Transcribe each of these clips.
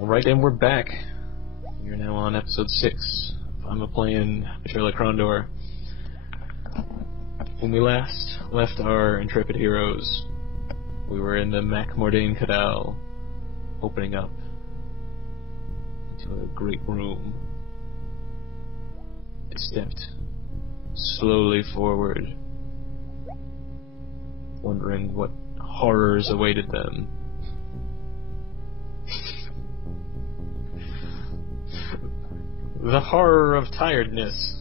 Alright, and we're back. You're now on episode 6. I'm playing Betrayal of Krondor. When we last left our intrepid heroes, we were in the Mordain Cadal, opening up into a great room. It stepped slowly forward, wondering what horrors awaited them. The horror of tiredness.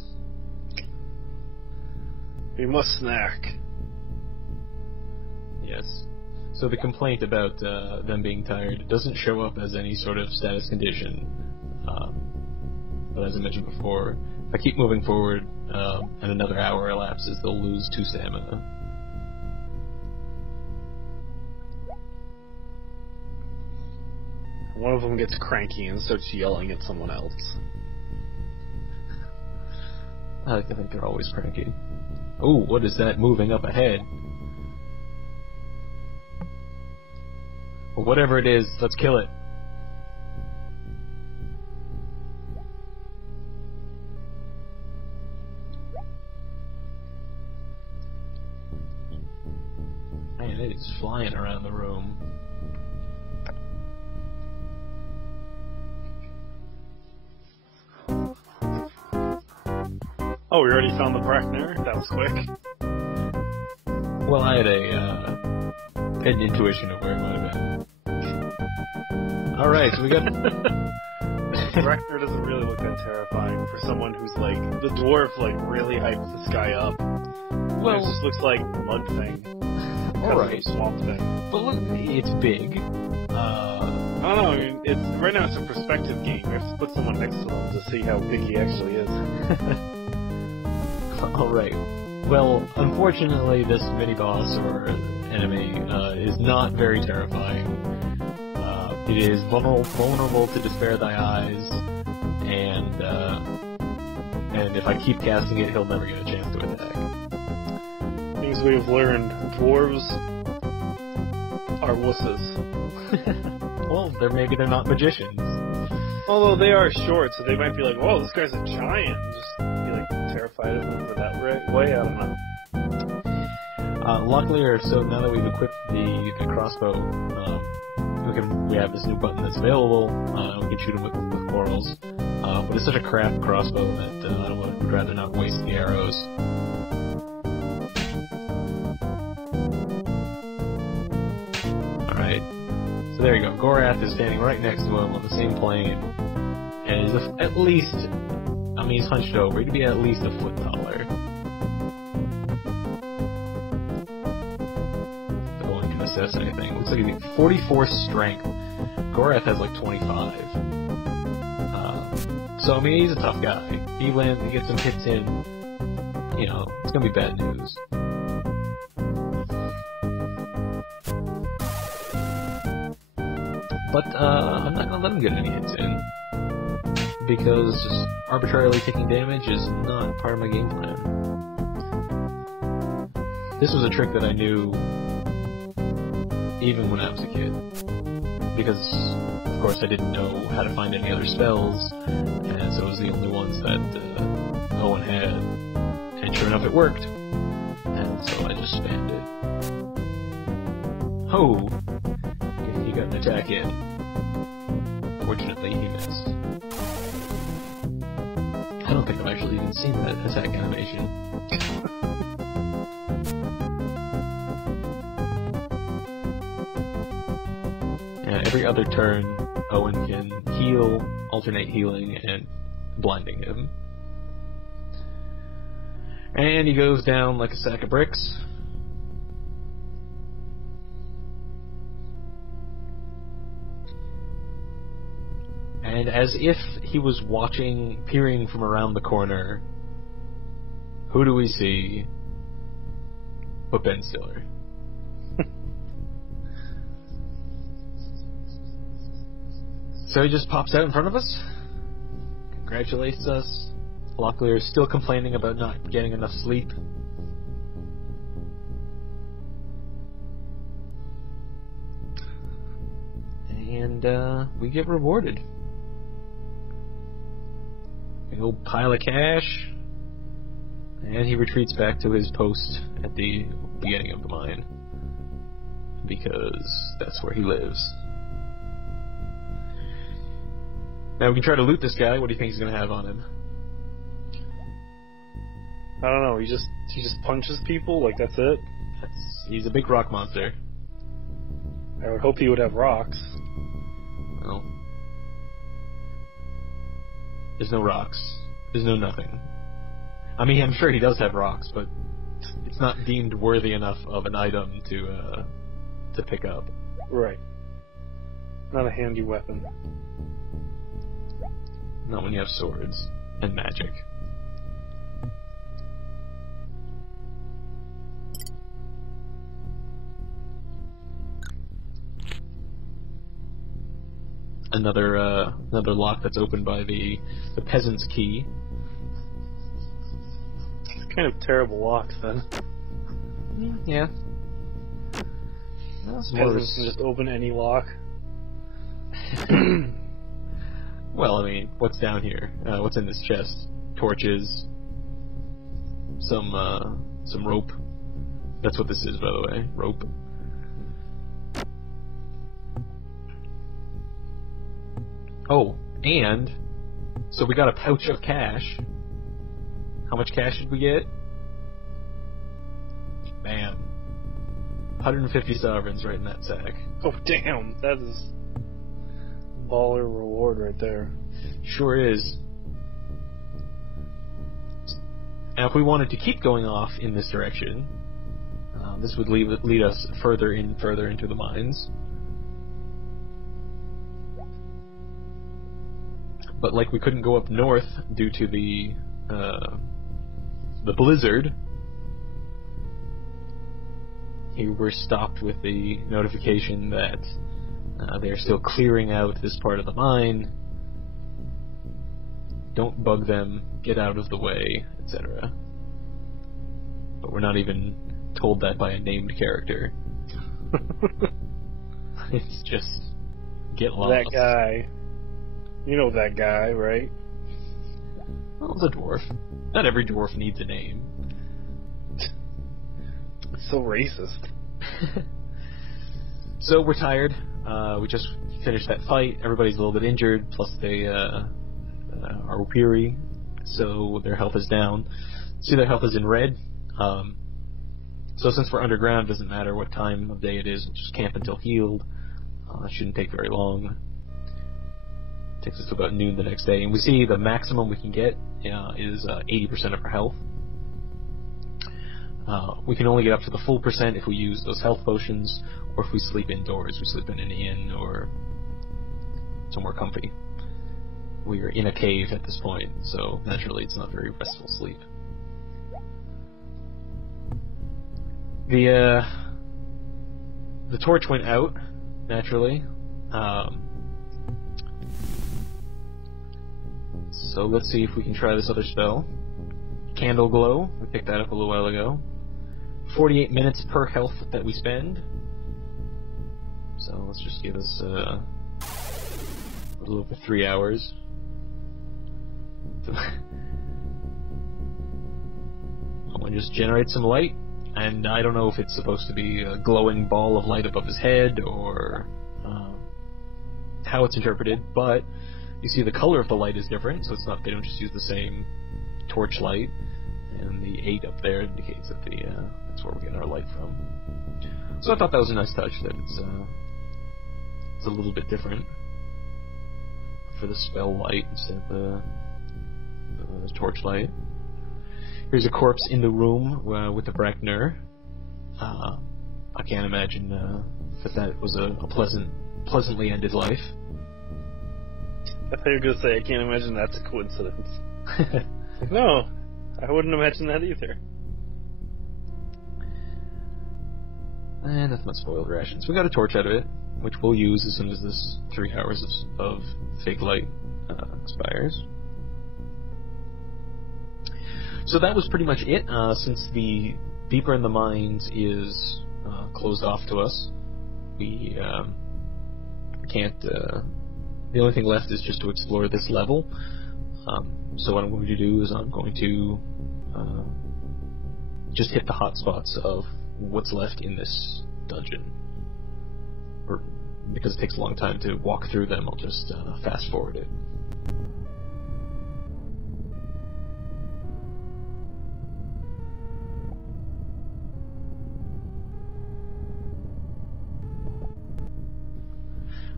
We must snack. Yes. So the complaint about them being tired doesn't show up as any sort of status condition. But as I mentioned before, if I keep moving forward and another hour elapses, they'll lose 2 stamina. One of them gets cranky and starts yelling at someone else. I think they're always cranky. Oh, what is that moving up ahead? Well, whatever it is, let's kill it. Man, it is flying around the room. Oh, we already found the Brackner? That was quick. Well, I had an intuition of where it might have been. Alright, so we got... Brackner doesn't really look that terrifying for someone who's like... The dwarf, like, really hypes this guy up. Well... It just looks like Mud Thing. Alright. Swamp Thing. But look, it's big. I don't know, I mean, right now it's a perspective game. We have to put someone next to him to see how big he actually is. Alright. Well, unfortunately, this mini-boss, or enemy, is not very terrifying. It is vulnerable to Despair Thy Eyes, and if I keep casting it, he'll never get a chance to attack. Things we have learned. Dwarves are wusses. Well, maybe they're not magicians. Although they are short, so they might be like, "Whoa, this guy's a giant." Just be like terrified of him for that way. I don't know. Luckily, so now that we've equipped the crossbow, we have this new button that's available. We can shoot him with corals. But it's such a crap crossbow that I would rather not waste the arrows. Alright. So there you go. Gorath is standing right next to him on the same plane. And is at least... I mean, he's hunched over. He could be at least a foot taller. No one can assess anything. Looks like he's 44 strength. Gorath has like 25. So, I mean, he's a tough guy. He gets some hits in. You know, it's gonna be bad news. But, I'm not gonna let him get any hits in. Because just arbitrarily taking damage is not part of my game plan. This was a trick that I knew even when I was a kid. Because, of course, I didn't know how to find any other spells, and so it was the only ones that Owen had. And sure enough, it worked. And so I just spammed it. Oh! He got an attack in. Fortunately, he missed. I don't think I've actually even seen that attack animation. Yeah, every other turn, Owen can heal, alternate healing, and blinding him. And he goes down like a sack of bricks. And as if he was peering from around the corner, who do we see but Ben Stiller? So he just pops out in front of us, congratulates us. Locklear is still complaining about not getting enough sleep. And and we get rewarded. Big old pile of cash, and he retreats back to his post at the beginning of the mine, because that's where he lives. Now we can try to loot this guy. What do you think he's going to have on him? I don't know. He just punches people. Like that's it. He's a big rock monster. I would hope he would have rocks. Well, there's no rocks. There's no nothing. I mean, I'm sure he does have rocks, but it's not deemed worthy enough of an item to pick up. Right. Not a handy weapon. Not when you have swords and magic. Another lock that's opened by the peasant's key. It's kind of terrible locks then. Yeah. Peasants can just open any lock. Well, I mean, what's down here? What's in this chest? Torches. Some rope. That's what this is, by the way. Rope. Oh, and so we got a pouch of cash. How much cash did we get? Bam. 150 sovereigns right in that sack. Oh, damn. That is baller reward right there. Sure is. Now, if we wanted to keep going off in this direction, this would lead us further into the mines. But like we couldn't go up north due to the blizzard, here we're stopped with the notification that they're still clearing out this part of the mine. Don't bug them, get out of the way, etc. But we're not even told that by a named character. It's just, get lost. That guy. You know that guy, right? Well, the dwarf. Not every dwarf needs a name. It's so racist. So we're tired. We just finished that fight. Everybody's a little bit injured, plus they are weary, so their health is down. See, their health is in red. So since we're underground, it doesn't matter what time of day it is. We'll just camp until healed. It shouldn't take very long. Takes us to about noon the next day, and we see the maximum we can get is 80% of our health. We can only get up to the full percent if we use those health potions, or if we sleep indoors. We sleep in an inn or somewhere comfy. We are in a cave at this point, so naturally it's not very restful sleep. The torch went out, naturally. So let's see if we can try this other spell. Candle Glow, we picked that up a little while ago. 48 minutes per health that we spend. So let's just give us a little over 3 hours. Someone just generate some light, and I don't know if it's supposed to be a glowing ball of light above his head, or how it's interpreted, but you see the color of the light is different, so it's not, they don't just use the same torch light, and the 8 up there indicates that that's where we're getting our light from. So I thought that was a nice touch, that it's a little bit different for the spell light instead of the torch light. Here's a corpse in the room with the Brackner. I can't imagine that was a pleasantly ended life. I thought you were going to say, I can't imagine that's a coincidence. No, I wouldn't imagine that either. And that's not spoiled rations. We got a torch out of it, which we'll use as soon as this 3 hours of fake light expires. So that was pretty much it. Since the deeper in the mines is closed off to us, we can't. The only thing left is just to explore this level. So what I'm going to do is I'm going to just hit the hotspots of what's left in this dungeon. Because it takes a long time to walk through them, I'll just fast forward it.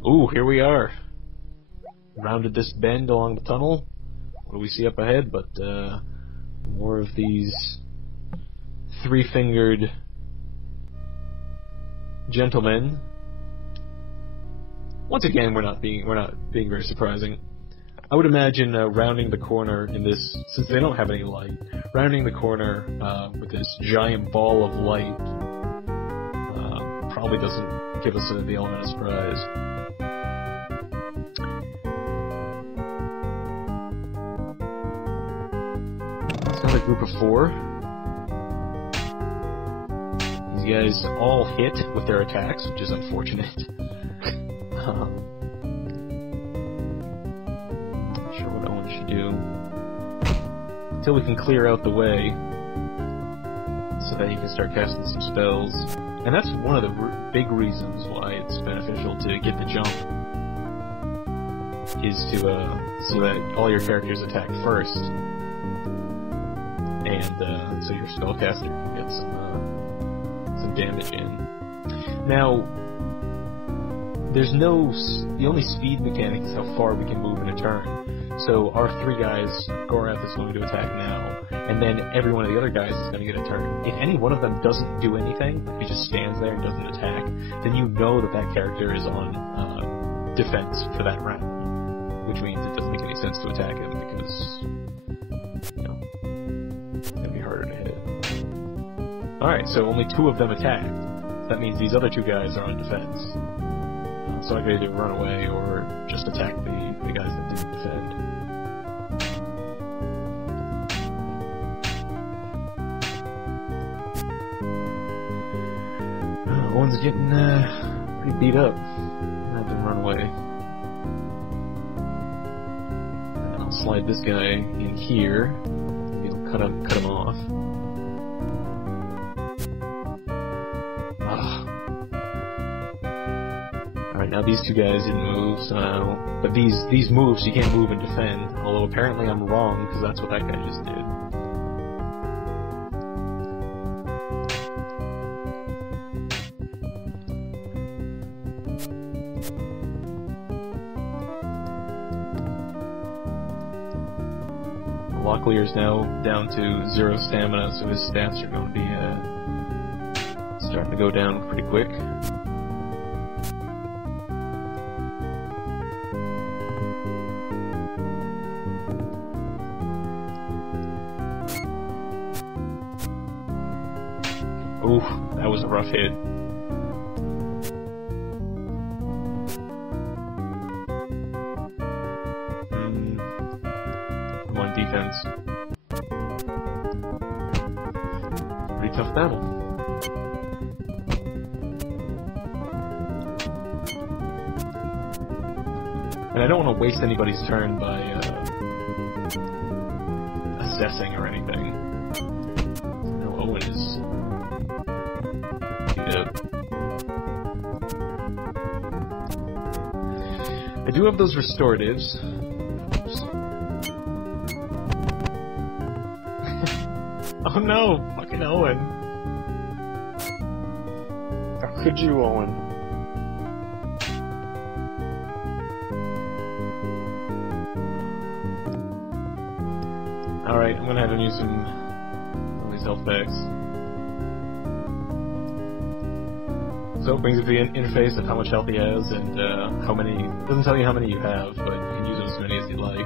Ooh, here we are. Rounded this bend along the tunnel. What do we see up ahead but more of these three-fingered gentlemen. Once again, we're not being very surprising. I would imagine rounding the corner in this, since they don't have any light, rounding the corner with this giant ball of light probably doesn't give us the element of surprise. It's another group of 4. These guys all hit with their attacks, which is unfortunate. Not sure what Owen should do until we can clear out the way so that he can start casting some spells. And that's one of the big reasons why it's beneficial to get the jump, is to so that all your characters attack first, and so your spellcaster can get some damage in. Now, the only speed mechanic is how far we can move in a turn. So our 3 guys, Gorath is going to attack now, and then every one of the other guys is going to get a turn. If any one of them doesn't do anything, if he just stands there and doesn't attack, then you know that character is on defense for that round, which means it doesn't make any sense to attack him because, you know, it's going to be harder to hit. Alright, so only 2 of them attacked. That means these other 2 guys are on defense. So I could either run away or just attack the guys that didn't defend. One's getting pretty beat up. I have to run away. And I'll slide this guy in here. Maybe I'll cut him off. Alright, now these 2 guys didn't move, so... But these moves, you can't move and defend. Although apparently I'm wrong, because that's what that guy just did. Locklear's now down to 0 stamina, so his stats are going to be starting to go down pretty quick. Ooh, that was a rough hit. I'm on defense. Pretty tough battle. And I don't want to waste anybody's turn by assessing or anything. No, Owen is... I do have those restoratives. Oh no! Fucking Owen! How could you, Owen? Alright, I'm gonna have to use some of these health packs. So it brings up the interface of how much health he has and how many. It doesn't tell you how many you have, but you can use as many as you like.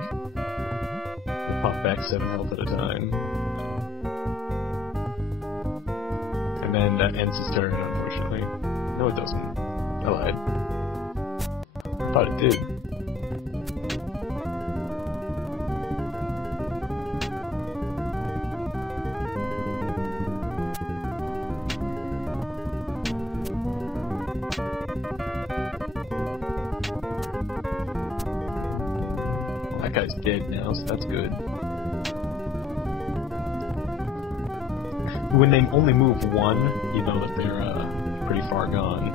You pop back 7 health at a time. And then that ends his turn, unfortunately. No, it doesn't. I lied. I thought it did. That guy's dead now, so that's good. When they only move one, you know that they're pretty far gone.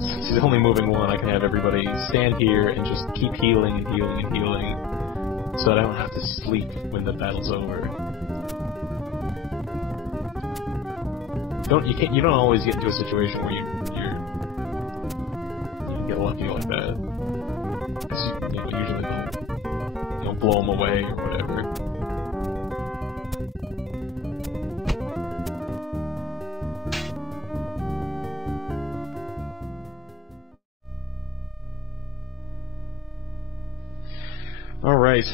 Since he's only moving one, I can have everybody stand here and just keep healing and healing and healing, so that I don't have to sleep when the battle's over. You don't always get into a situation where you get lucky like that. Because usually they'll blow them away or whatever. Alright,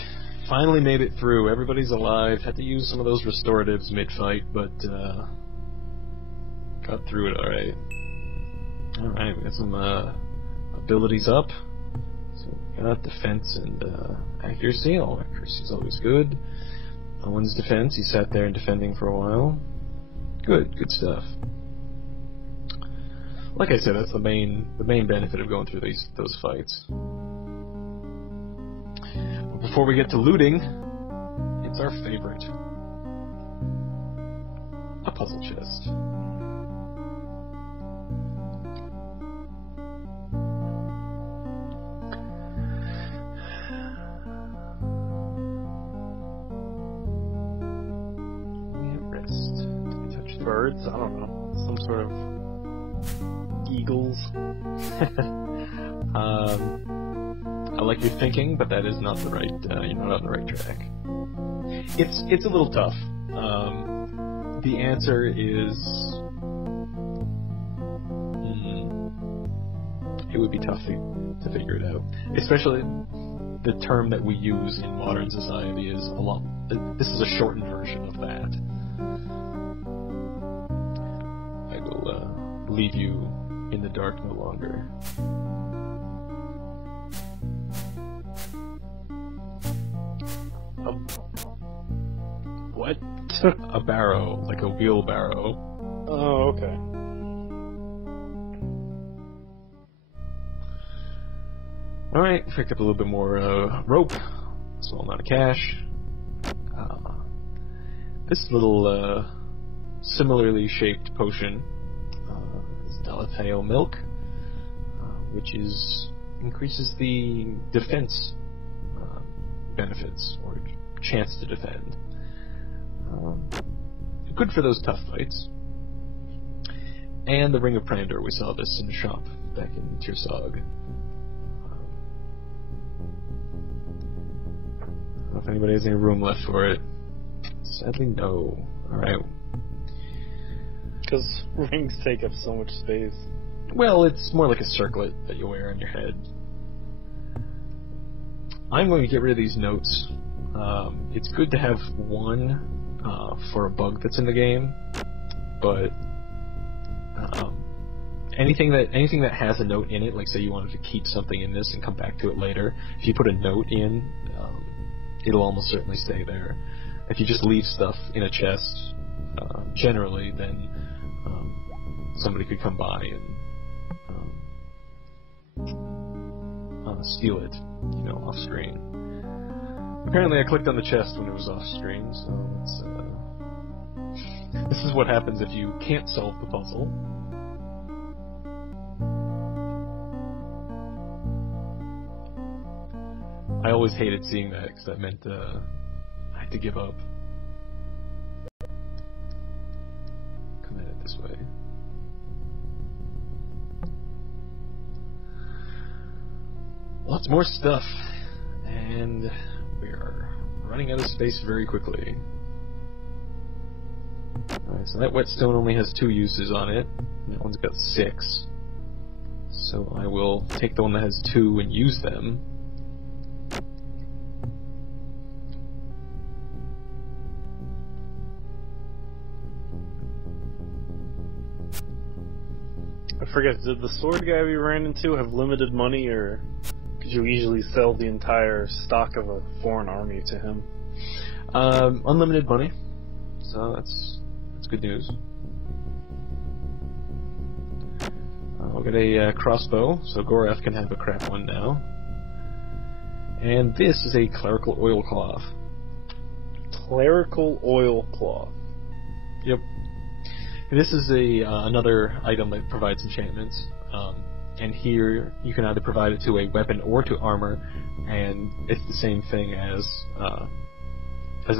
finally made it through. Everybody's alive. Had to use some of those restoratives mid-fight, but got through it alright. Alright, we got some abilities up. So we got defense and accuracy. Oh, accuracy's always good. Owen's defense, he sat there and defending for a while. Good stuff. Like I said, that's the main benefit of going through those fights. Before we get to looting, it's our favorite. A puzzle chest. Wrist. Did we touch birds? I don't know. Some sort of eagles. I like your thinking, but that is not the right. You're not on the right track. It's a little tough. The answer is. It would be tough to figure it out, especially the term that we use in modern society is a lot. This is a shortened version of that. I will leave you in the dark no longer. What? A barrow, like a wheelbarrow. Oh, okay. Alright, picked up a little bit more rope, small amount of cash. This little similarly shaped potion is Delateo milk, which increases the defense benefits, or chance to defend. Good for those tough fights. And the Ring of Krondor, we saw this in the shop back in Tirsag. I don't know if anybody has any room left for it. Sadly, no. Alright. Because rings take up so much space. Well, it's more like a circlet that you wear on your head. I'm going to get rid of these notes. It's good to have one for a bug that's in the game, but anything that has a note in it, like say you wanted to keep something in this and come back to it later, if you put a note in, it'll almost certainly stay there. If you just leave stuff in a chest, generally, then somebody could come by and steal it, off screen. Apparently I clicked on the chest when it was off screen, so this is what happens if you can't solve the puzzle. I always hated seeing that, because that meant I had to give up. Come at it this way. Lots more stuff, and we are running out of space very quickly. Alright, so that whetstone only has 2 uses on it. That one's got 6. So I will take the one that has 2 and use them. I forget, did the sword guy we ran into have limited money, or could you easily sell the entire stock of a foreign army to him? Unlimited money, so that's good news. We'll get a crossbow, so Gorath can have a crap one now. And this is a clerical oilcloth. Clerical oilcloth. Yep. This is another item that provides enchantments. And here you can either provide it to a weapon or to armor, and it's the same thing as I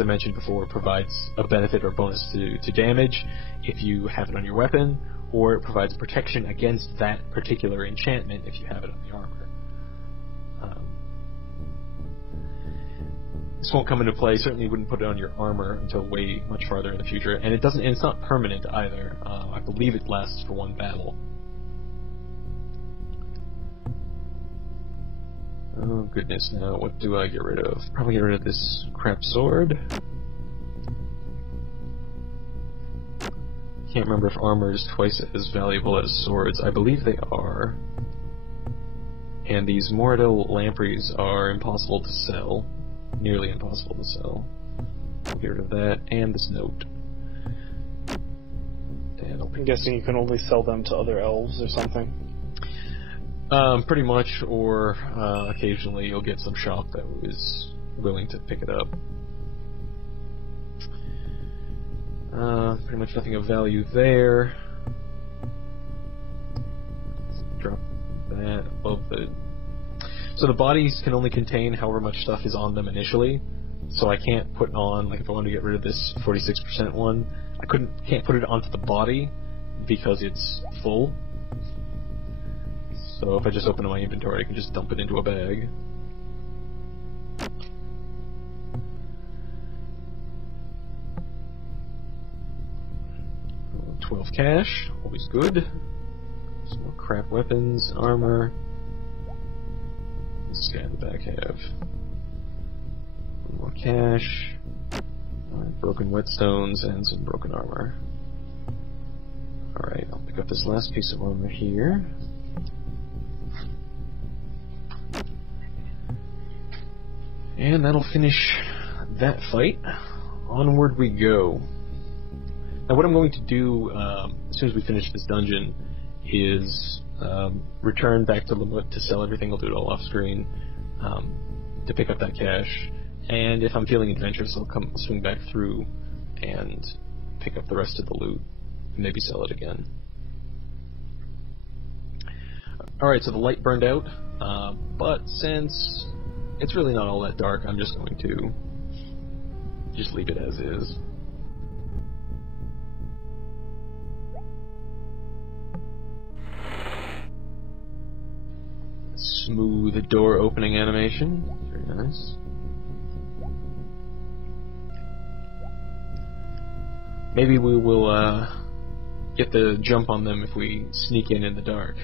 mentioned before, it provides a benefit or bonus to damage if you have it on your weapon, or it provides protection against that particular enchantment if you have it on the armor. This won't come into play, certainly wouldn't put it on your armor until way much farther in the future, and it's not permanent either. I believe it lasts for one battle. Oh goodness, now what do I get rid of? Probably get rid of this crap sword. Can't remember if armor is twice as valuable as swords. I believe they are. And these Mordain lampreys are impossible to sell. Nearly impossible to sell. I'll get rid of that, and this note. And I'm guessing you can only sell them to other elves or something? Pretty much, or occasionally you'll get some shop that is willing to pick it up. Pretty much nothing of value there. Let's drop that above the... So the bodies can only contain however much stuff is on them initially, so I can't put on, like if I wanted to get rid of this 46% one, can't put it onto the body because it's full. So if I just open my inventory, I can just dump it into a bag. $12 cash, always good. Some more crap weapons, armor. What's this guy in the back have? One more cash. Broken whetstones and some broken armor. Alright, I'll pick up this last piece of armor here. And that'll finish that fight. Onward we go. Now what I'm going to do, as soon as we finish this dungeon, is return back to Lamut to sell everything. I'll do it all off screen, to pick up that cash. And if I'm feeling adventurous, I'll swing back through and pick up the rest of the loot, and maybe sell it again. Alright, so the light burned out, but since it's really not all that dark, I'm just going to just leave it as is. Smooth door opening animation. Very nice. Maybe we will get the jump on them if we sneak in the dark.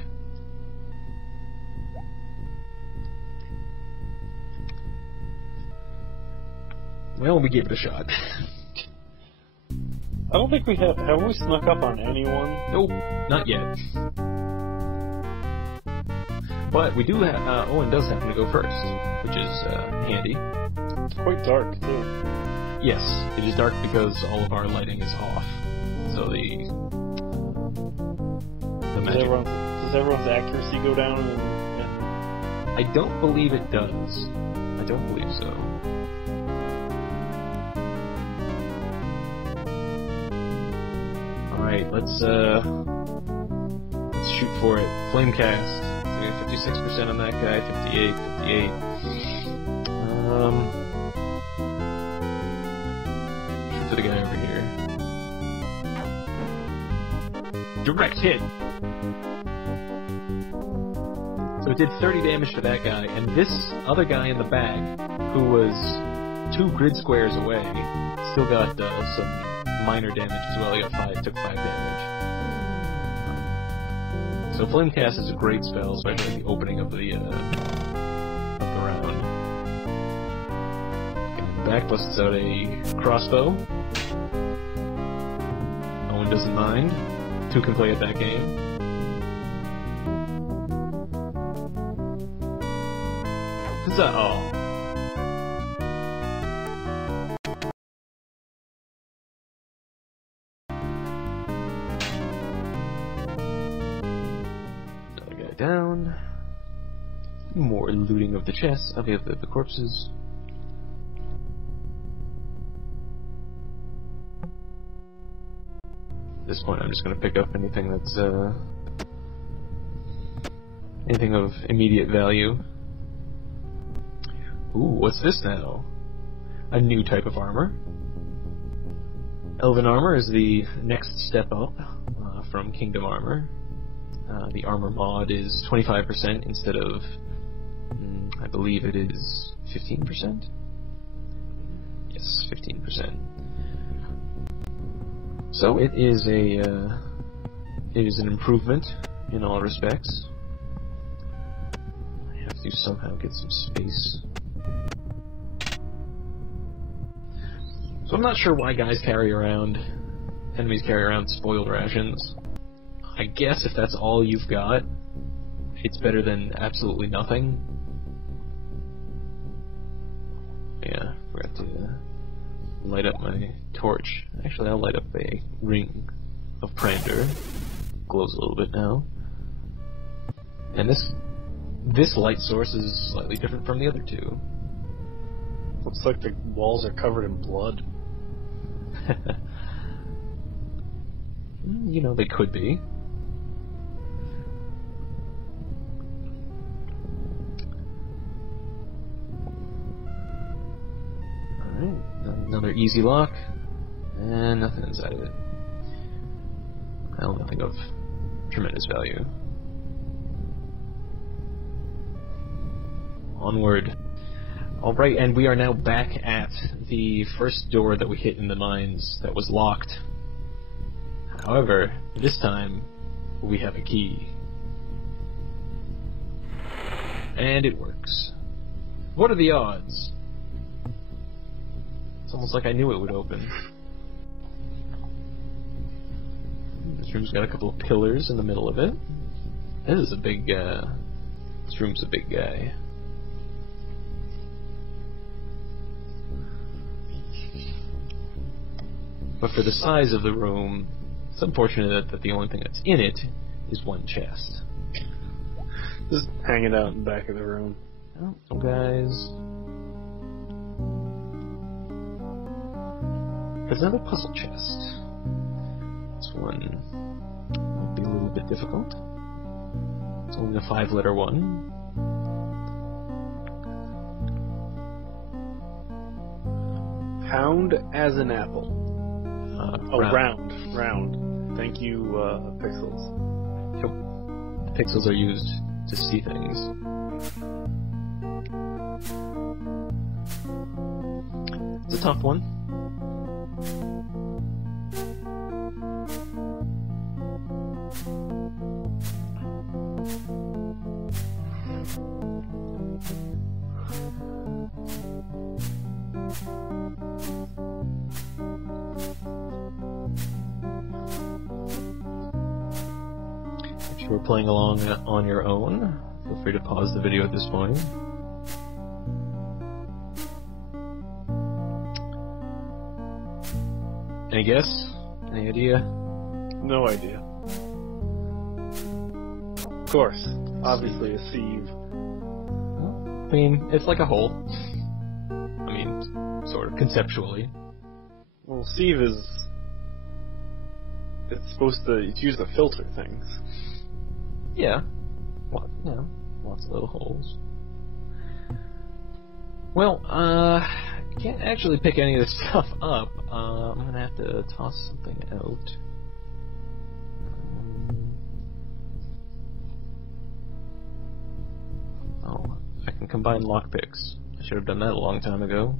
Well, we gave it a shot. I don't think we have. Have we snuck up on anyone? Nope, not yet. But we do have. Owen does happen to go first, which is handy. It's quite dark too. Yes, it is dark because all of our lighting is off. So the magic. Does everyone's accuracy go down? I don't believe it does. I don't believe so. Alright, let's shoot for it. Flamecast. So we got 56% on that guy, 58, 58. Shoot for the guy over here. Direct hit! So it did 30 damage to that guy, and this other guy in the back, who was 2 grid squares away, still got some minor damage as well. He took 5 damage. So Flamecast is a great spell, especially at the opening of the round. And back busts out a crossbow. No one doesn't mind. 2 can play at that game. Huzzah! Oh. more looting of the chests, of the corpses. At this point, I'm just going to pick up anything that's anything of immediate value. Ooh, what's this now? A new type of armor. Elven armor is the next step up from Kingdom armor. The armor mod is 25% instead of, I believe it is 15%? Yes, 15%. So it is an improvement in all respects. I have to somehow get some space. So I'm not sure why enemies carry around spoiled rations. I guess if that's all you've got, it's better than absolutely nothing. Yeah, forgot to light up my torch. Actually, I'll light up a ring of Krondor. Glows a little bit now. And this light source is slightly different from the other two. Looks like the walls are covered in blood. You know, they could be. Alright, another easy lock. And nothing inside of it. Well, nothing of tremendous value. Onward. Alright, and we are now back at the first door that we hit in the mines that was locked. However, this time, we have a key. And it works. What are the odds? It's almost like I knew it would open. This room's got a couple of pillars in the middle of it. This is a big, this room's a big guy. But for the size of the room, it's unfortunate that the only thing that's in it is one chest. Just hanging out in the back of the room. Oh, guys. There's another puzzle chest. This one might be a little bit difficult. It's only a 5-letter one. Pound as an apple. Round. Round. Thank you, Pixels. Yep. The pixels are used to see things. It's a tough one. If you were playing along on your own, feel free to pause the video at this point. Any guess? Any idea? No idea. Of course. Obviously a sieve. I mean, it's like a hole. I mean, sort of, conceptually. Well, sieve is... It's supposed to... It's used to filter things. Yeah. Well, yeah. Lots of little holes. Well, can't actually pick any of this stuff up. I'm gonna have to toss something out. Oh, I can combine lockpicks. I should have done that a long time ago.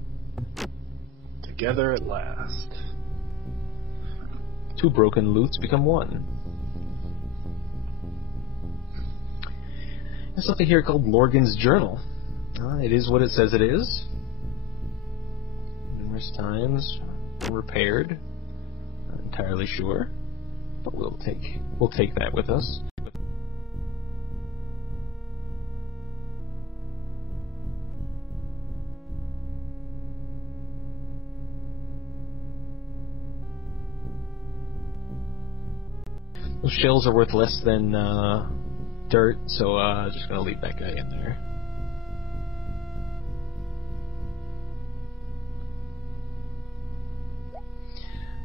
Together at last. 2 broken loots become 1. There's something here called Lorgan's Journal. It is what it says it is. Numerous times repaired. Not entirely sure, but we'll take that with us. Those shells are worth less than dirt, so just gonna leave that guy in there.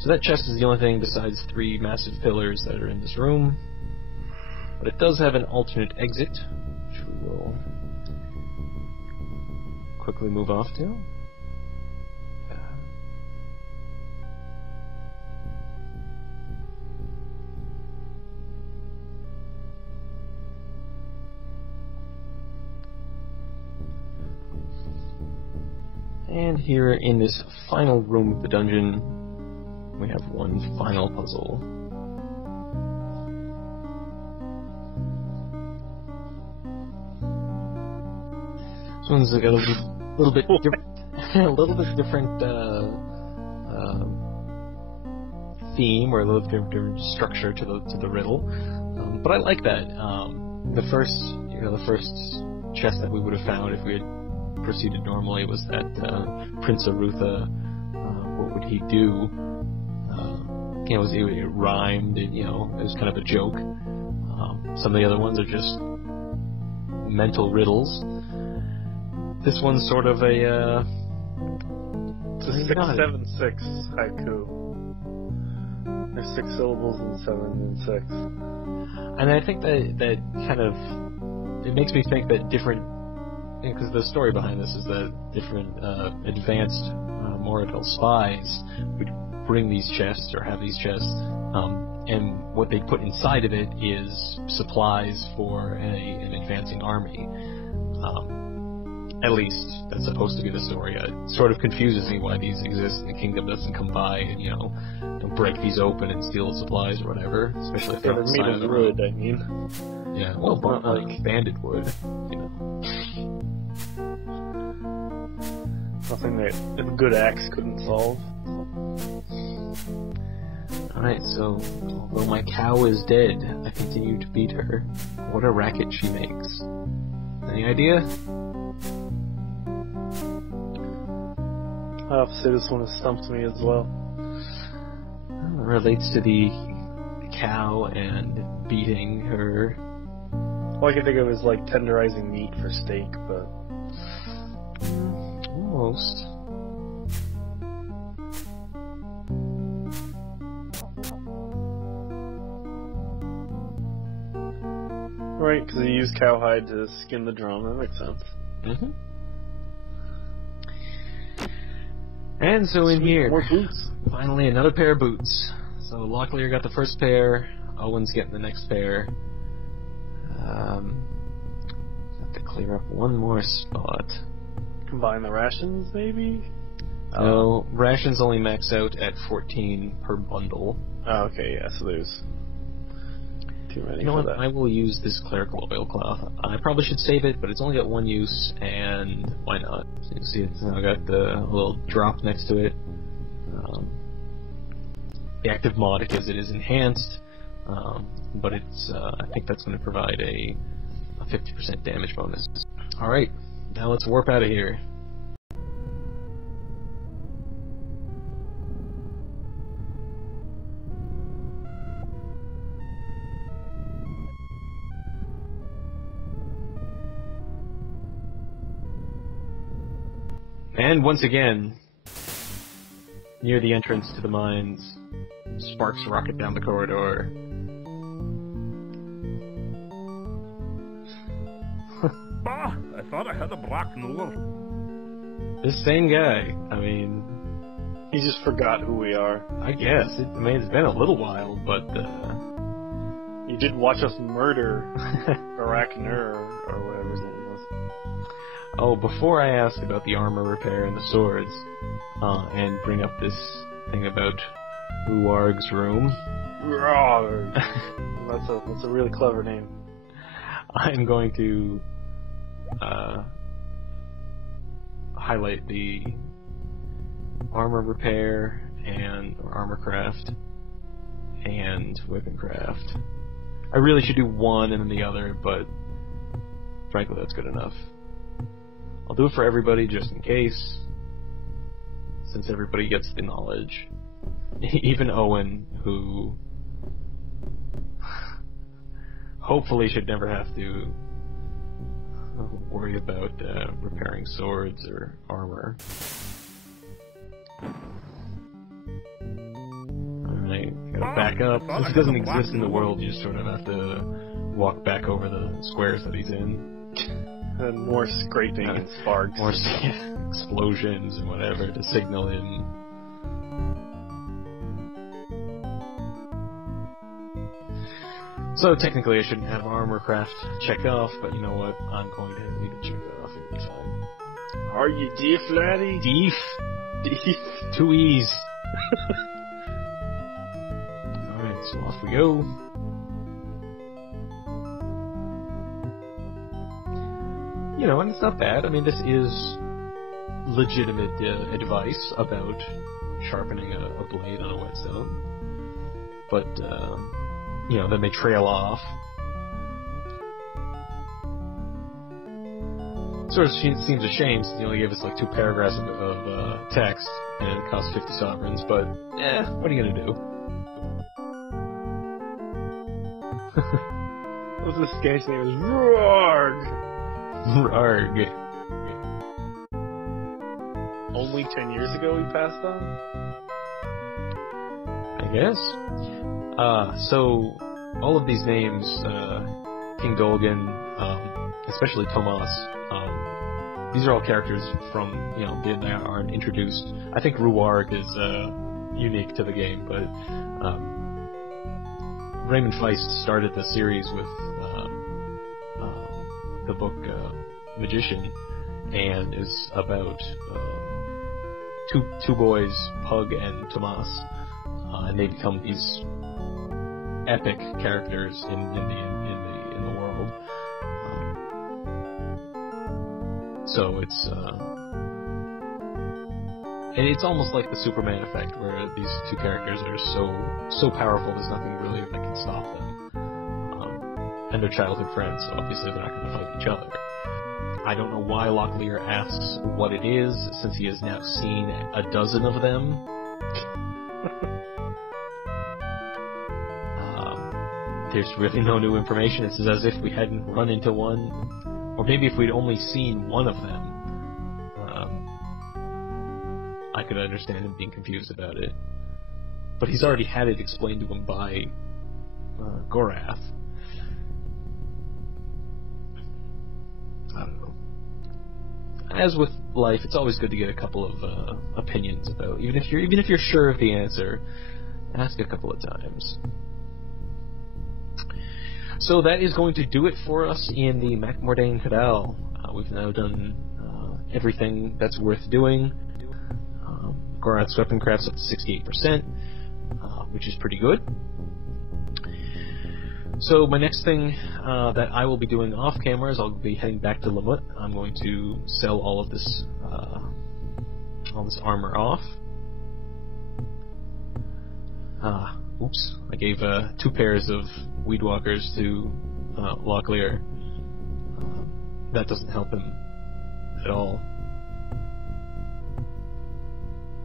So that chest is the only thing besides 3 massive pillars that are in this room. But it does have an alternate exit, which we will quickly move off to. And here in this final room of the dungeon, we have one final puzzle. This one's like a little bit a little bit different theme, or a little bit different structure to the riddle. But I like that. The first chest that we would have found if we had proceeded normally was that Prince Arutha. What would he do? It rhymed. It was kind of a joke. Some of the other ones are just mental riddles. This one's sort of a it's a 6-7-6 haiku. There's 6 syllables and 7 and 6. And I think that kind of it makes me think that different, because the story behind this is that different advanced Mordain spies would bring these chests or have these chests, and what they put inside of it is supplies for an advancing army. At least that's supposed to be the story. It sort of confuses me why these exist and the kingdom doesn't come by and don't break these open and steal the supplies or whatever. Especially if they're made of wood. I mean, yeah, well, not like banded wood, Nothing that a good axe couldn't solve. Alright, so although my cow is dead, I continue to beat her. What a racket she makes. Any idea? I have to say this one has stumped me as well. It relates to the cow and beating her. All I can think of is like tenderizing meat for steak, but almost. Right, because you use cowhide to skin the drum. That makes sense. Mm-hmm. And so in here, more boots. Finally another pair of boots. So Locklear got the first pair, Owen's getting the next pair. Have to clear up one more spot. Combine the rations, maybe? No, rations only max out at 14 per bundle. Oh, okay, yeah, so there's too many. You know what? that. I will use this clerical oilcloth. I probably should save it, but it's only got one use, and why not? So you can see it's now got the little drop next to it. The active mod it gives it is enhanced, but it's I think that's going to provide a 50% damage bonus. Alright, now let's warp out of here. And once again, near the entrance to the mines, sparks rocket down the corridor. Bah! I thought I had a black nose. This same guy, I mean... He just forgot who we are. I guess. It's been a little while, but... You did watch us murder Arachner, or whatever his name was. Oh, before I ask about the armor repair and the swords, and bring up this thing about Ruarg's room... Ruarg! That's a really clever name. I'm going to highlight the armor repair and armor craft and weapon craft. I really should do one and then the other, but frankly that's good enough. I'll do it for everybody just in case, since everybody gets the knowledge. Even Owen, who hopefully should never have to worry about repairing swords or armor. back up. I thought Since I he doesn't had a black exist in the noodle. world, you just sort of have to walk back over the squares that he's in. And more scraping and sparks. More explosions and whatever to signal him. So technically I shouldn't have armor craft checked off, but you know what? I'm going to leave it checked off. It'll be fine. Are you deaf, laddie? Deef. Deaf. 2 E's. Alright, so off we go. You know, and it's not bad. I mean, this is legitimate advice about sharpening a blade on a whetstone. But, you know, then they trail off. Sort of seems a shame since he only gave us like 2 paragraphs of text and it cost 50 sovereigns, but, what are you gonna do? What's this guy's name? Is Roarg! Arg. Only 10 years ago he passed on? I guess. So, all of these names, King Dolgan, especially Tomas, these are all characters from, you know, that aren't introduced. I think Ruarg is unique to the game, but Raymond Feist started the series with the book Magician, and is about two boys, Pug and Tomas, and they become these epic characters in the world. So it's and it's almost like the Superman effect, where these 2 characters are so powerful, there's nothing really that can stop them. And they're childhood friends, so obviously they're not going to fight each other. I don't know why Locklear asks what it is, since he has now seen a dozen of them. There's really no new information. It's as if we hadn't run into one, or maybe if we'd only seen one of them. I could understand him being confused about it. But he's already had it explained to him by Gorath. I don't know. As with life, it's always good to get a couple of opinions about, even if you're sure of the answer, ask a couple of times. So that is going to do it for us in the Mordain Cadal. We've now done everything that's worth doing. Gorath's weapon craft's up to 68%, which is pretty good. So my next thing that I will be doing off camera is I'll be heading back to Lamut. I'm going to sell all of this armor off. Oops! I gave 2 pairs of Weedwalkers to Locklear. That doesn't help him at all.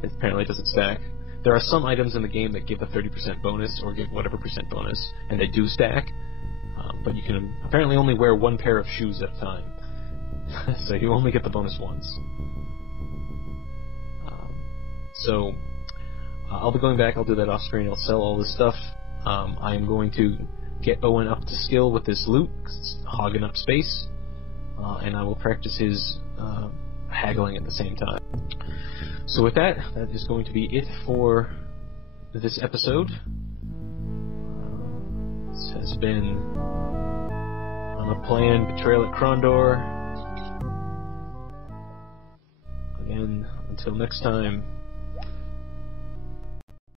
It apparently doesn't stack. There are some items in the game that give a 30% bonus, or give whatever percent bonus, and they do stack, but you can apparently only wear 1 pair of shoes at a time. So you only get the bonus once. So I'll be going back, I'll do that off screen, I'll sell all this stuff. I'm going to get Owen up to skill with this loot, 'cause it's hogging up space, and I will practice his haggling at the same time. So with that, that is going to be it for this episode. This has been Playin, Betrayal at Krondor. Again, until next time.